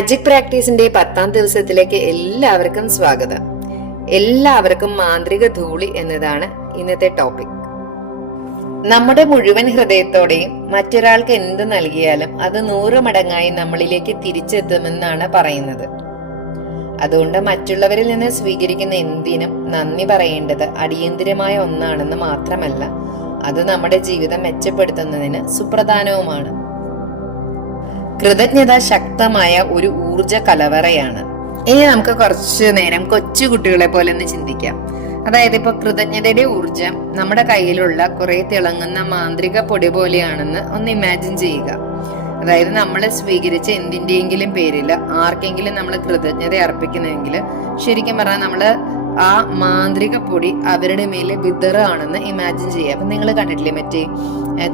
Magic പ്രാക്ടീസിന്റെ 10ാം ദിവസത്തിലേക്ക് എല്ലാവർക്കും സ്വാഗതം. എല്ലാവർക്കും മാന്ത്രിക ധൂളി എന്നതാണ് ഇന്നത്തെ ടോപ്പിക്. നമ്മുടെ മുഴുവൻ ഹൃദയത്തോടെയും മറ്റൊരാൾക്ക് എന്ത് നൽകിയാലും അത് 100 മടങ്ങായി നമ്മളിലേക്ക് തിരിച്ചെത്തുമെന്നാണ് പറയുന്നത്. അതുകൊണ്ട് മറ്റുള്ളവരിൽ നിന്ന് സ്വീകരിക്കുന്ന എന്തിനും നന്ദി പറയേണ്ടത് അടിയന്തിരമായ ഒന്നാണെന്ന് മാത്രമല്ല, അത് നമ്മുടെ ജീവിതം മെച്ചപ്പെടുത്തുന്നതിന് സുപ്രധാനവുമാണ്. കൃതജ്ഞത ശക്തമായ ഒരു ഊർജ കലവറയാണ്. ഇനി നമുക്ക് കുറച്ചു നേരം കൊച്ചു കുട്ടികളെ പോലെ ഒന്ന് ചിന്തിക്കാം. അതായത് ഇപ്പൊ കൃതജ്ഞതയുടെ ഊർജം നമ്മുടെ കയ്യിലുള്ള കുറെ തിളങ്ങുന്ന മാന്ത്രിക പൊടി പോലെയാണെന്ന് ഒന്ന് ഇമാജിൻ ചെയ്യുക. അതായത് നമ്മൾ സ്വീകരിച്ച എന്തിന്റെയെങ്കിലും പേരിൽ ആർക്കെങ്കിലും നമ്മൾ കൃതജ്ഞത അർപ്പിക്കുന്നെങ്കിൽ ശരിക്കും പറഞ്ഞാൽ നമ്മള് ആ മാന്ത്രിക പൊടി അവരുടെ മേലെ വിതറാണെന്ന് ഇമാജിൻ ചെയ്യുക. അപ്പൊ നിങ്ങൾ കണ്ടിട്ടില്ലേ മറ്റേ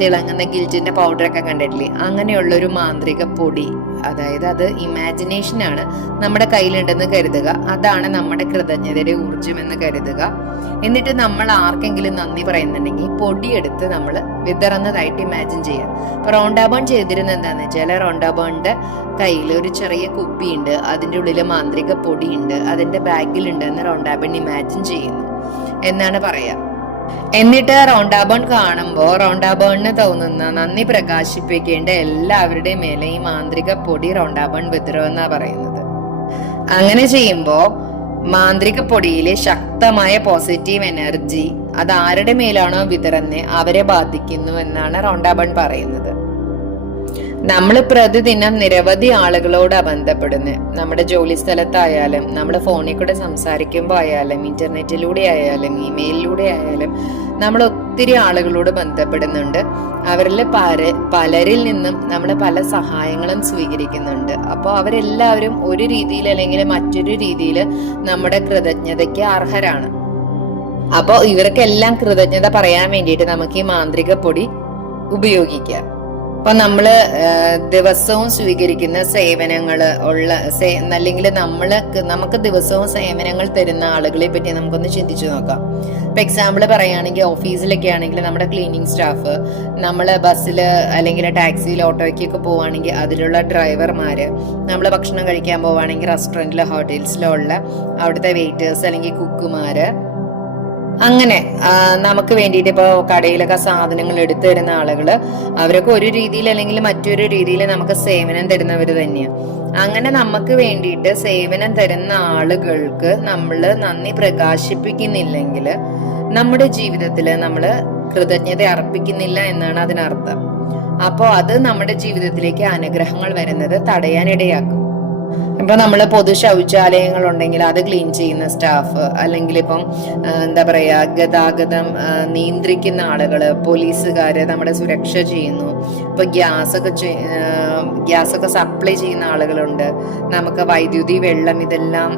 തിളങ്ങുന്ന ഗിൽറ്റിന്റെ പൗഡറൊക്കെ കണ്ടിട്ടില്ലേ? അങ്ങനെയുള്ള ഒരു മാന്ത്രിക പൊടി, അതായത് അത് ഇമാജിനേഷൻ ആണ്, നമ്മുടെ കയ്യിലുണ്ടെന്ന് കരുതുക. അതാണ് നമ്മുടെ കൃതജ്ഞതയുടെ ഊർജം എന്ന് കരുതുക. എന്നിട്ട് നമ്മൾ ആർക്കെങ്കിലും നന്ദി പറയുന്നുണ്ടെങ്കിൽ പൊടിയെടുത്ത് നമ്മൾ വിതറുന്നതായിട്ട് ഇമാജിൻ ചെയ്യാം. അപ്പൊ റോണ്ടാബോൺ ചെയ്തിരുന്നത് എന്താന്ന് വെച്ചാൽ, റോണ്ടാബോണിന്റെ കയ്യിൽ ഒരു ചെറിയ കുപ്പിയുണ്ട്, അതിൻ്റെ ഉള്ളിൽ മാന്ത്രിക പൊടിയുണ്ട്, അതിന്റെ ബാഗിലുണ്ട് എന്ന് റോണ്ടാബോൺ ഇമാജിൻ ചെയ്യുന്നു എന്നാണ് പറയാ. എന്നിട്ട് റോണ്ടാബോൺ കാണുമ്പോൾ റോണ്ടാബോണിന് തോന്നുന്ന നന്ദി പ്രകാശിപ്പിക്കേണ്ട എല്ലാവരുടെയും മേലെ ഈ മാന്ത്രിക പൊടി റോണ്ടാബോൺ വിതറുമെന്നാ പറയുന്നത്. അങ്ങനെ ചെയ്യുമ്പോ മാന്ത്രിക പൊടിയിലെ ശക്തമായ പോസിറ്റീവ് എനർജി അത് ആരുടെ മേലാണോ വിതറുന്നത് അവരെ ബാധിക്കുന്നു എന്നാണ് റോണ്ടാബോൺ പറയുന്നത്. നമ്മൾ പ്രതിദിനം നിരവധി ആളുകളോട് ബന്ധപ്പെടുന്നത്. നമ്മുടെ ജോലി സ്ഥലത്തായാലും, നമ്മൾ ഫോണിൽ കൂടെ സംസാരിക്കുമ്പോൾ ആയാലും, ഇന്റർനെറ്റിലൂടെ ആയാലും, ഇമെയിലിലൂടെ ആയാലും നമ്മൾ ഒത്തിരി ആളുകളോട് ബന്ധപ്പെടുന്നുണ്ട്. അവരിൽ പലരിൽ നിന്നും നമ്മൾ പല സഹായങ്ങളും സ്വീകരിക്കുന്നുണ്ട്. അപ്പോൾ അവരെല്ലാവരും ഒരു രീതിയിൽ അല്ലെങ്കിൽ മറ്റൊരു രീതിയിൽ നമ്മുടെ കൃതജ്ഞതയ്ക്ക് അർഹരാണ്. അപ്പോൾ ഇവർക്കെല്ലാം കൃതജ്ഞത പറയാൻ വേണ്ടിയിട്ട് നമുക്ക് ഈ മാന്ത്രിക പൊടി ഉപയോഗിക്കാം. അപ്പൊ നമ്മള് ദിവസവും സ്വീകരിക്കുന്ന സേവനങ്ങള് അല്ലെങ്കിൽ നമുക്ക് ദിവസവും സേവനങ്ങൾ തരുന്ന ആളുകളെ പറ്റി നമുക്കൊന്ന് ചിന്തിച്ചു നോക്കാം. ഇപ്പൊ എക്സാമ്പിൾ പറയുകയാണെങ്കിൽ ഓഫീസിലൊക്കെ ആണെങ്കിൽ നമ്മുടെ ക്ലീനിങ് സ്റ്റാഫ്, നമ്മള് ബസ്സിൽ അല്ലെങ്കിൽ ടാക്സിയിൽ ഓട്ടോയ്ക്കൊക്കെ പോവുകയാണെങ്കിൽ അതിലുള്ള ഡ്രൈവർമാര്, നമ്മൾ ഭക്ഷണം കഴിക്കാൻ പോവുകയാണെങ്കിൽ റെസ്റ്റോറൻറ്റിലോ ഹോട്ടൽസിലോ ഉള്ള അവിടുത്തെ വെയിറ്റേഴ്സ് അല്ലെങ്കിൽ കുക്കുമാര്, അങ്ങനെ നമുക്ക് വേണ്ടിയിട്ട് ഇപ്പോൾ കടയിലൊക്കെ സാധനങ്ങൾ എടുത്തു തരുന്ന ആളുകള്, അവരൊക്കെ ഒരു രീതിയിൽ അല്ലെങ്കിൽ മറ്റൊരു രീതിയിൽ നമുക്ക് സേവനം തരുന്നവർ തന്നെയാണ്. അങ്ങനെ നമുക്ക് വേണ്ടിയിട്ട് സേവനം തരുന്ന ആളുകൾക്ക് നമ്മൾ നന്ദി പ്രകാശിപ്പിക്കുന്നില്ലെങ്കിൽ നമ്മുടെ ജീവിതത്തിൽ നമ്മൾ കൃതജ്ഞത അർപ്പിക്കുന്നില്ല എന്നാണ് അതിനർത്ഥം. അപ്പോൾ അത് നമ്മുടെ ജീവിതത്തിലേക്ക് അനുഗ്രഹങ്ങൾ വരുന്നത് തടയാനിടയാക്കും. ഇപ്പൊ നമ്മള് പൊതു ശൗചാലയങ്ങൾ ഉണ്ടെങ്കിൽ അത് ക്ലീൻ ചെയ്യുന്ന സ്റ്റാഫ്, അല്ലെങ്കിൽ ഇപ്പം എന്താ പറയാ ഗതാഗതം നിയന്ത്രിക്കുന്ന ആളുകള്, പോലീസുകാര് നമ്മുടെ സുരക്ഷ ചെയ്യുന്നു. ഇപ്പൊ ഗ്യാസൊക്കെ സപ്ലൈ ചെയ്യുന്ന ആളുകളുണ്ട്, നമുക്ക് വൈദ്യുതി, വെള്ളം ഇതെല്ലാം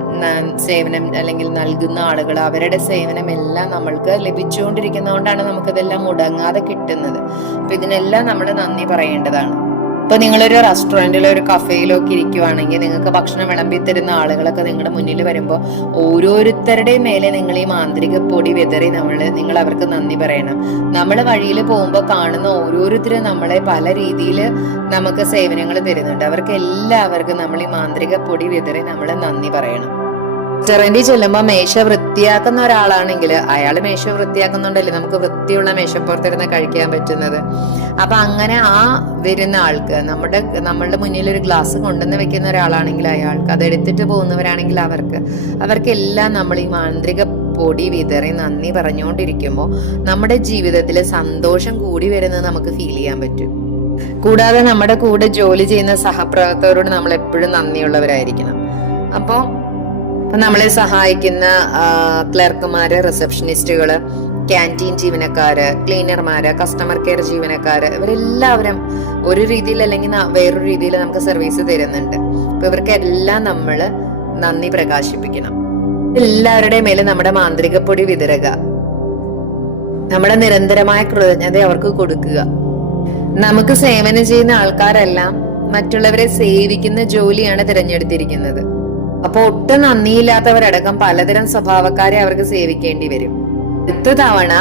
സേവനം അല്ലെങ്കിൽ നൽകുന്ന ആളുകൾ, അവരുടെ സേവനം എല്ലാം നമ്മൾക്ക് ലഭിച്ചുകൊണ്ടിരിക്കുന്നതുകൊണ്ടാണ് നമുക്കിതെല്ലാം മുടങ്ങാതെ കിട്ടുന്നത്. അപ്പൊ ഇതിനെല്ലാം നമ്മൾ നന്ദി പറയേണ്ടതാണ്. ഇപ്പൊ നിങ്ങളൊരു റെസ്റ്റോറൻറ്റിലോ ഒരു കഫേയിലോ ഒക്കെ ഇരിക്കുവാണെങ്കിൽ നിങ്ങൾക്ക് ഭക്ഷണം വിളമ്പി തരുന്ന ആളുകളൊക്കെ നിങ്ങളുടെ മുന്നിൽ വരുമ്പോൾ ഓരോരുത്തരുടെയും മേലെ നിങ്ങൾ ഈ മാന്ത്രിക പൊടി വിതറി നിങ്ങൾ അവർക്ക് നന്ദി പറയണം. നമ്മൾ വഴിയിൽ പോകുമ്പോൾ കാണുന്ന ഓരോരുത്തരും നമ്മളെ പല രീതിയിൽ നമുക്ക് സേവനങ്ങൾ തരുന്നുണ്ട്. അവർക്ക് എല്ലാവർക്കും നമ്മൾ ഈ മാന്ത്രിക പൊടി വിതറി നമ്മൾ നന്ദി പറയണം. റെസ്റ്റോറന്റിൽ ചെല്ലുമ്പോൾ മേശ വൃത്തിയാക്കുന്ന ഒരാളാണെങ്കിൽ അയാൾ മേശ വൃത്തിയാക്കുന്നുണ്ടല്ലേ നമുക്ക് വൃത്തിയുള്ള മേശപ്പുറത്തിരുന്ന് കഴിക്കാൻ പറ്റുന്നത്. അപ്പൊ അങ്ങനെ ആ വരുന്ന ആൾക്ക് നമ്മളുടെ മുന്നിൽ ഒരു ഗ്ലാസ് കൊണ്ടുവന്ന് വെക്കുന്ന ഒരാളാണെങ്കിൽ അയാൾക്ക്, അതെടുത്തിട്ട് പോകുന്നവരാണെങ്കിൽ അവർക്കെല്ലാം നമ്മൾ ഈ മാന്ത്രിക പൊടി വിതറി നന്ദി പറഞ്ഞുകൊണ്ടിരിക്കുമ്പോൾ നമ്മുടെ ജീവിതത്തിൽ സന്തോഷം കൂടി വരുന്നത് നമുക്ക് ഫീൽ ചെയ്യാൻ പറ്റും. കൂടാതെ നമ്മുടെ കൂടെ ജോലി ചെയ്യുന്ന സഹപ്രവർത്തകരോട് നമ്മൾ എപ്പോഴും നന്ദിയുള്ളവരായിരിക്കണം. അപ്പോൾ നമ്മളെ സഹായിക്കുന്ന ക്ലർക്കുമാര്, റിസപ്ഷനിസ്റ്റുകള്, ക്യാൻറ്റീൻ ജീവനക്കാര്, ക്ലീനർമാര്, കസ്റ്റമർ കെയർ ജീവനക്കാര്, ഇവരെല്ലാവരും ഒരു രീതിയിൽ അല്ലെങ്കിൽ വേറൊരു രീതിയിൽ നമുക്ക് സർവീസ് തരുന്നുണ്ട്. അപ്പൊ ഇവർക്കെല്ലാം നമ്മൾ നന്ദി പ്രകാശിപ്പിക്കണം. എല്ലാവരുടെയും മേലെ നമ്മുടെ മാന്ത്രിക പൊടി വിതറുക, നമ്മുടെ നിരന്തരമായ കൃതജ്ഞത അവർക്ക് കൊടുക്കുക. നമുക്ക് സേവനം ചെയ്യുന്ന ആൾക്കാരെല്ലാം മറ്റുള്ളവരെ സേവിക്കുന്ന ജോലിയാണ് തിരഞ്ഞെടുത്തിരിക്കുന്നത്. അപ്പൊ ഒട്ടും നന്ദിയില്ലാത്തവരടക്കം പലതരം സ്വഭാവക്കാരെ അവർക്ക് സേവിക്കേണ്ടി വരും. അടുത്ത തവണ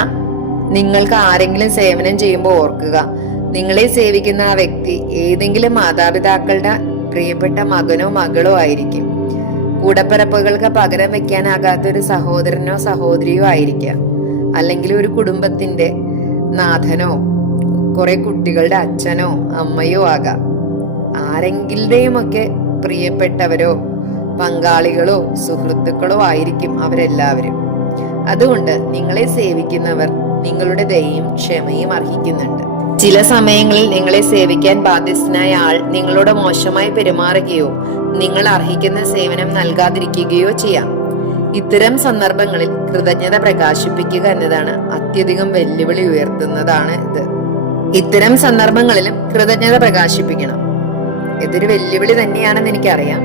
നിങ്ങൾക്ക് ആരെങ്കിലും സേവനം ചെയ്യുമ്പോൾ ഓർക്കുക, നിങ്ങളെ സേവിക്കുന്ന ആ വ്യക്തി ഏതെങ്കിലും മാതാപിതാക്കളുടെ പ്രിയപ്പെട്ട മകനോ മകളോ ആയിരിക്കും. കൂടപ്പിറപ്പുകൾക്ക് പകരം വെക്കാനാകാത്ത ഒരു സഹോദരനോ സഹോദരിയോ ആയിരിക്കാം. അല്ലെങ്കിൽ ഒരു കുടുംബത്തിന്റെ നാഥനോ കുറെ കുട്ടികളുടെ അച്ഛനോ അമ്മയോ ആകാം. ആരെങ്കിലുടെയും ഒക്കെ പ്രിയപ്പെട്ടവരോ പങ്കാളികളോ സുഹൃത്തുക്കളോ ആയിരിക്കും അവരെല്ലാവരും. അതുകൊണ്ട് നിങ്ങളെ സേവിക്കുന്നവർ നിങ്ങളുടെ ദയയും ക്ഷമയും അർഹിക്കുന്നുണ്ട്. ചില സമയങ്ങളിൽ നിങ്ങളെ സേവിക്കാൻ ബാധ്യസ്ഥനായ ആൾ നിങ്ങളോട് മോശമായി പെരുമാറുകയോ നിങ്ങൾ അർഹിക്കുന്ന സേവനം നൽകാതിരിക്കുകയോ ചെയ്യാം. ഇത്തരം സന്ദർഭങ്ങളിൽ കൃതജ്ഞത പ്രകാശിപ്പിക്കുക എന്നതാണ് അത്യധികം വെല്ലുവിളി ഉയർത്തുന്നതാണ് ഇത്. ഇത്തരം സന്ദർഭങ്ങളിലും കൃതജ്ഞത പ്രകാശിപ്പിക്കണം. ഇതൊരു വെല്ലുവിളി തന്നെയാണെന്ന് എനിക്കറിയാം.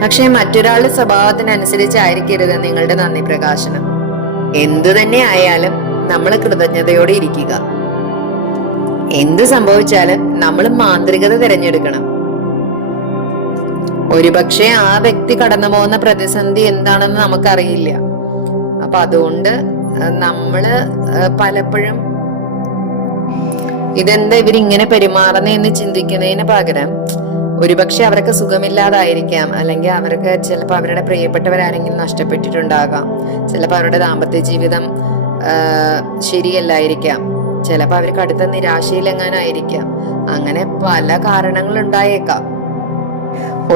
പക്ഷെ മറ്റൊരാളുടെ സ്വഭാവത്തിനനുസരിച്ചായിരിക്കരുത് നിങ്ങളുടെ നന്ദി പ്രകാശനം. എന്തു തന്നെ ആയാലും നമ്മൾ കൃതജ്ഞതയോടെ ഇരിക്കുക. എന്ത് സംഭവിച്ചാലും നമ്മൾ മാന്ത്രികത തിരഞ്ഞെടുക്കണം. ഒരുപക്ഷെ ആ വ്യക്തി കടന്നു പോകുന്ന പ്രതിസന്ധി എന്താണെന്ന് നമുക്കറിയില്ല. അപ്പൊ അതുകൊണ്ട് നമ്മള് പലപ്പോഴും ഇതെന്താ ഇവരിങ്ങനെ പെരുമാറുന്നതെന്ന് ചിന്തിക്കുന്നതിന് പകരം ഒരുപക്ഷെ അവർക്ക് സുഖമില്ലാതായിരിക്കാം, അല്ലെങ്കിൽ അവർക്ക് ചിലപ്പോൾ അവരുടെ പ്രിയപ്പെട്ടവരാരെങ്കിലും നഷ്ടപ്പെട്ടിട്ടുണ്ടാകാം, ചിലപ്പോൾ അവരുടെ ദാമ്പത്യ ജീവിതം ശരിയല്ലായിരിക്കാം, ചിലപ്പോൾ അവർക്ക് അടുത്ത നിരാശയിലെങ്ങാനായിരിക്കാം. അങ്ങനെ പല കാരണങ്ങൾ ഉണ്ടായേക്കാം.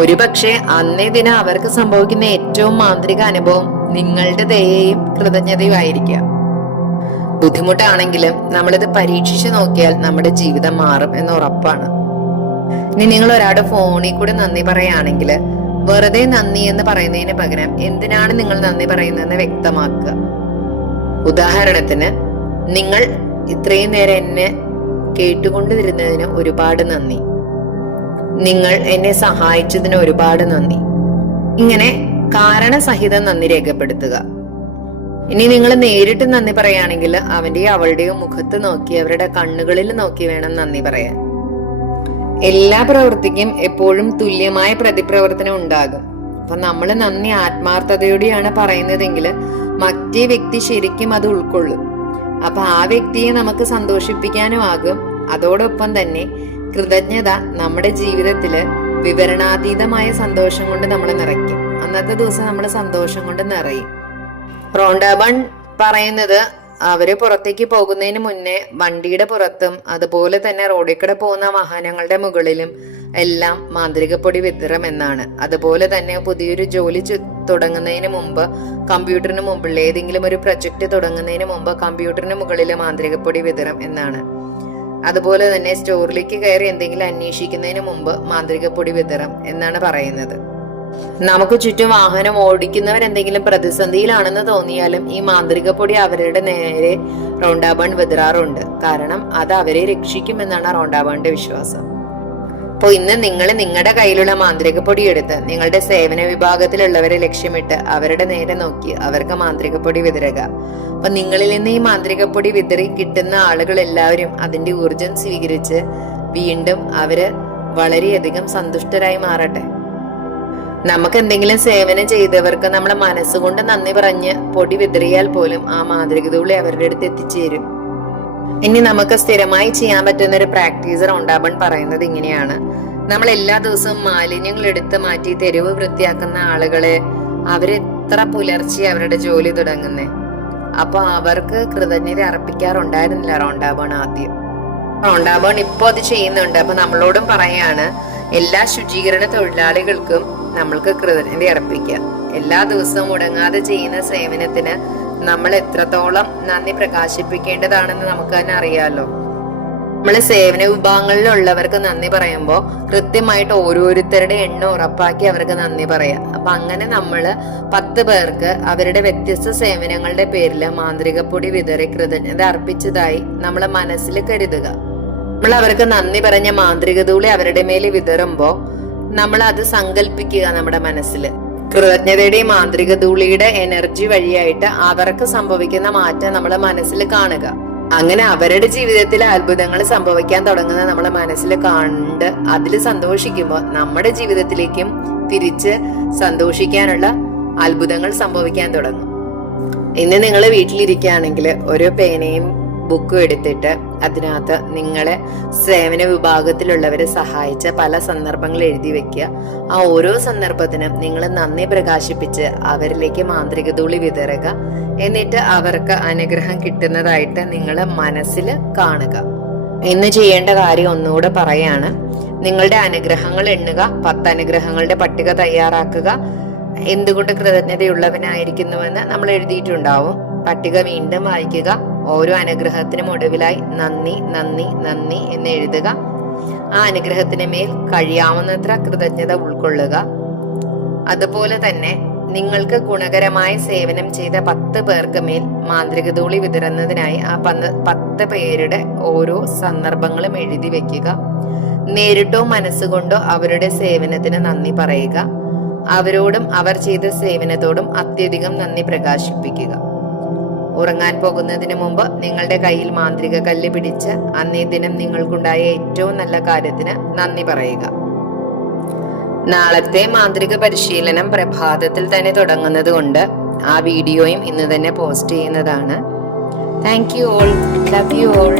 ഒരുപക്ഷെ അന്നേ ദിനം അവർക്ക് സംഭവിക്കുന്ന ഏറ്റവും മാന്ത്രിക അനുഭവം നിങ്ങളുടെ ദയയും കൃതജ്ഞതയും ആയിരിക്കാം. ബുദ്ധിമുട്ടാണെങ്കിലും നമ്മളിത് പരീക്ഷിച്ചു നോക്കിയാൽ നമ്മുടെ ജീവിതം മാറും എന്ന് ഉറപ്പാണ്. ഇനി നിങ്ങൾ ഒരാളുടെ ഫോണിൽ കൂടെ നന്ദി പറയുകയാണെങ്കിൽ വെറുതെ നന്ദി എന്ന് പറയുന്നതിന് പകരം എന്തിനാണ് നിങ്ങൾ നന്ദി പറയുന്നതെന്ന് വ്യക്തമാക്കുക. ഉദാഹരണത്തിന്, നിങ്ങൾ ഇത്രയും നേരം എന്നെ കേട്ടുകൊണ്ടിരുന്നതിന് ഒരുപാട് നന്ദി, നിങ്ങൾ എന്നെ സഹായിച്ചതിന് ഒരുപാട് നന്ദി. ഇങ്ങനെ കാരണസഹിതം നന്ദി രേഖപ്പെടുത്തുക. ഇനി നിങ്ങൾ നേരിട്ട് നന്ദി പറയുകയാണെങ്കിൽ അവന്റെയോ അവളുടെയോ മുഖത്ത് നോക്കി അവരുടെ കണ്ണുകളിൽ നോക്കി വേണം നന്ദി പറയാൻ. എല്ലാ പ്രവൃത്തിക്കും എപ്പോഴും തുല്യമായ പ്രതിപ്രവർത്തനം ഉണ്ടാകും. അപ്പൊ നമ്മൾ നന്ദി ആത്മാർത്ഥതയോടെയാണ് പറയുന്നതെങ്കിൽ മറ്റേ വ്യക്തി ശരിക്കും അത് ഉൾക്കൊള്ളും. അപ്പൊ ആ വ്യക്തിയെ നമുക്ക് സന്തോഷിപ്പിക്കാനും ആകും. അതോടൊപ്പം തന്നെ കൃതജ്ഞത നമ്മുടെ ജീവിതത്തില് വിവരണാതീതമായ സന്തോഷം കൊണ്ട് നമ്മൾ നിറയ്ക്കും. അന്നത്തെ ദിവസം നമ്മൾ സന്തോഷം കൊണ്ട് നിറയും. റോണ്ട ബൺ പറയുന്നത് അവര് പുറത്തേക്ക് പോകുന്നതിന് മുന്നേ വണ്ടിയുടെ പുറത്തും അതുപോലെ തന്നെ റോഡിൽ കൂടെ പോകുന്ന വാഹനങ്ങളുടെ മുകളിലും എല്ലാം മാന്ത്രികപ്പൊടി വിതറും എന്നാണ്. അതുപോലെ തന്നെ പുതിയൊരു ജോലി തുടങ്ങുന്നതിന് മുമ്പ് കമ്പ്യൂട്ടറിന് മുമ്പിൽ ഏതെങ്കിലും ഒരു പ്രൊജക്ട് തുടങ്ങുന്നതിന് മുമ്പ് കമ്പ്യൂട്ടറിന് മുകളിൽ മാന്ത്രികപ്പൊടി വിതറും എന്നാണ്. അതുപോലെ തന്നെ സ്റ്റോറിലേക്ക് കയറി എന്തെങ്കിലും അന്വേഷിക്കുന്നതിന് മുമ്പ് മാന്ത്രികപ്പൊടി വിതറും എന്നാണ് പറയുന്നത്. നമുക്ക് ചുറ്റും വാഹനം ഓടിക്കുന്നവരെന്തെങ്കിലും പ്രതിസന്ധിയിലാണെന്ന് തോന്നിയാലും ഈ മാന്ത്രികപ്പൊടി അവരുടെ നേരെ റോണ്ടാബൺ വിതറാറുണ്ട്. കാരണം അത് അവരെ രക്ഷിക്കുമെന്നാണ് റോണ്ടാബണിന്റെ വിശ്വാസം. അപ്പോൾ ഇന്ന് നിങ്ങൾ നിങ്ങളുടെ കയ്യിലുള്ള മാന്ത്രികപ്പൊടി എടുത്ത് നിങ്ങളുടെ സേവന വിഭാഗത്തിലുള്ളവരെ ലക്ഷ്യമിട്ട് അവരുടെ നേരെ നോക്കി അവർക്ക് മാന്ത്രികപ്പൊടി വിതറുക. അപ്പൊ നിങ്ങളിൽ നിന്ന് ഈ മാന്ത്രികപ്പൊടി വിതറി കിട്ടുന്ന ആളുകൾ എല്ലാവരും അതിന്റെ ഊർജം സ്വീകരിച്ച് വീണ്ടും അവര് വളരെയധികം സന്തുഷ്ടരായി മാറട്ടെ. നമുക്ക് എന്തെങ്കിലും സേവനം ചെയ്തവർക്ക് നമ്മളെ മനസ്സുകൊണ്ട് നന്ദി പറഞ്ഞ് പൊടി വിതറിയാൽ പോലും ആ മാന്ത്രികതൂളി അവരുടെ അടുത്ത് എത്തിച്ചേരും. ഇനി നമുക്ക് സ്ഥിരമായി ചെയ്യാൻ പറ്റുന്ന ഒരു പ്രാക്ടീസ് റോണ്ടാബൺ പറയുന്നത് ഇങ്ങനെയാണ്. നമ്മൾ എല്ലാ ദിവസവും മാലിന്യങ്ങൾ എടുത്ത് മാറ്റി തെരുവ് വൃത്തിയാക്കുന്ന ആളുകളെ അവരെത്ര പുലർച്ചെ അവരുടെ ജോലി തുടങ്ങുന്നേ. അപ്പൊ അവർക്ക് കൃതജ്ഞത അർപ്പിക്കാറുണ്ടായിരുന്നില്ല റോണ്ടാബൺ ആദ്യം. റോണ്ടാബൺ ഇപ്പൊ അത് ചെയ്യുന്നുണ്ട്. അപ്പൊ നമ്മളോടും പറയാണ്, എല്ലാ ശുചീകരണ തൊഴിലാളികൾക്കും നമ്മൾക്ക് കൃതജ്ഞത അർപ്പിക്കാം. എല്ലാ ദിവസവും മുടങ്ങാതെ ചെയ്യുന്ന സേവനത്തിന് നമ്മൾ എത്രത്തോളം നന്ദി പ്രകാശിപ്പിക്കേണ്ടതാണെന്ന് നമുക്ക് തന്നെ അറിയാലോ. നമ്മള് സേവന വിഭാഗങ്ങളിലുള്ളവർക്ക് നന്ദി പറയുമ്പോൾ കൃത്യമായിട്ട് ഓരോരുത്തരുടെ എണ്ണം ഉറപ്പാക്കി അവർക്ക് നന്ദി പറയാം. അപ്പൊ അങ്ങനെ നമ്മള് 10 പേർക്ക് അവരുടെ വ്യത്യസ്ത സേവനങ്ങളുടെ പേരിൽ മാന്ത്രികപ്പൊടി വിതറി കൃതജ്ഞത അർപ്പിച്ചതായി നമ്മളെ മനസ്സിൽ കരുതുക. നമ്മൾ അവർക്ക് നന്ദി പറഞ്ഞ മാന്ത്രികതൂളി അവരുടെ മേൽ വിതറുമ്പോ നമ്മൾ അത് സങ്കല്പിക്കുക നമ്മുടെ മനസ്സിൽ. കൃതജ്ഞതയുടെ മാന്ത്രികതൂളിയുടെ എനർജി വഴിയായിട്ട് അവർക്ക് സംഭവിക്കുന്ന മാറ്റം നമ്മളെ മനസ്സിൽ കാണുക. അങ്ങനെ അവരുടെ ജീവിതത്തിൽ അത്ഭുതങ്ങൾ സംഭവിക്കാൻ തുടങ്ങുന്ന നമ്മളെ മനസ്സിൽ കണ്ട് അതിൽ സന്തോഷിക്കുമ്പോൾ നമ്മുടെ ജീവിതത്തിലേക്കും തിരിച്ച് സന്തോഷിക്കാനുള്ള അത്ഭുതങ്ങൾ സംഭവിക്കാൻ തുടങ്ങും. ഇന്ന് നിങ്ങൾ വീട്ടിലിരിക്കുകയാണെങ്കിൽ ഒരു പേനയും ബുക്കും എടുത്തിട്ട് അതിനകത്ത് നിങ്ങളെ സേവന വിഭാഗത്തിലുള്ളവരെ സഹായിച്ച പല സന്ദർഭങ്ങൾ എഴുതി വെക്കുക. ആ ഓരോ സന്ദർഭത്തിനും നിങ്ങൾ നന്ദി പ്രകാശിപ്പിച്ച് അവരിലേക്ക് മാന്ത്രിക ധൂളി വിതറുക. എന്നിട്ട് അവർക്ക് അനുഗ്രഹം കിട്ടുന്നതായിട്ട് നിങ്ങൾ മനസ്സിൽ കാണുക. ഇന്ന് ചെയ്യേണ്ട കാര്യം ഒന്നുകൂടെ പറയാണ്. നിങ്ങളുടെ അനുഗ്രഹങ്ങൾ എണ്ണുക, 10 അനുഗ്രഹങ്ങളുടെ പട്ടിക തയ്യാറാക്കുക. എന്തുകൊണ്ട് കൃതജ്ഞതയുള്ളവനായിരിക്കുന്നുവെന്ന് നമ്മൾ എഴുതിയിട്ടുണ്ടാവും. പട്ടിക വീണ്ടും വായിക്കുക. ഓരോ അനുഗ്രഹത്തിനും ഒടുവിലായി നന്ദി നന്ദി നന്ദി എന്ന് എഴുതുക. ആ അനുഗ്രഹത്തിന് മേൽ കഴിയാവുന്നത്ര കൃതജ്ഞത ഉൾക്കൊള്ളുക. അതുപോലെ തന്നെ നിങ്ങൾക്ക് ഗുണകരമായ സേവനം ചെയ്ത 10 പേർക്ക് മേൽ മാന്ത്രിക ധൂളി വിതറുന്നതിനായി ആ 10 പേരുടെ ഓരോ സന്ദർഭങ്ങളും എഴുതി വെക്കുക. നേരിട്ടോ മനസ്സുകൊണ്ടോ അവരുടെ സേവനത്തിന് നന്ദി പറയുക. അവരോടും അവർ ചെയ്ത സേവനത്തോടും അത്യധികം നന്ദി പ്രകാശിപ്പിക്കുക. ഉറങ്ങാൻ പോകുന്നതിന് മുമ്പ് നിങ്ങളുടെ കയ്യിൽ മാന്ത്രിക കല്ല് പിടിച്ച് അന്നേ ദിനം നിങ്ങൾക്കുണ്ടായ ഏറ്റവും നല്ല കാര്യത്തിന് നന്ദി പറയുക. നാളത്തെ മാന്ത്രിക പരിശീലനം പ്രഭാതത്തിൽ തന്നെ തുടങ്ങുന്നത് കൊണ്ട് ആ വീഡിയോയും ഇന്ന് തന്നെ പോസ്റ്റ് ചെയ്യുന്നതാണ്. Thank you all. Love you all.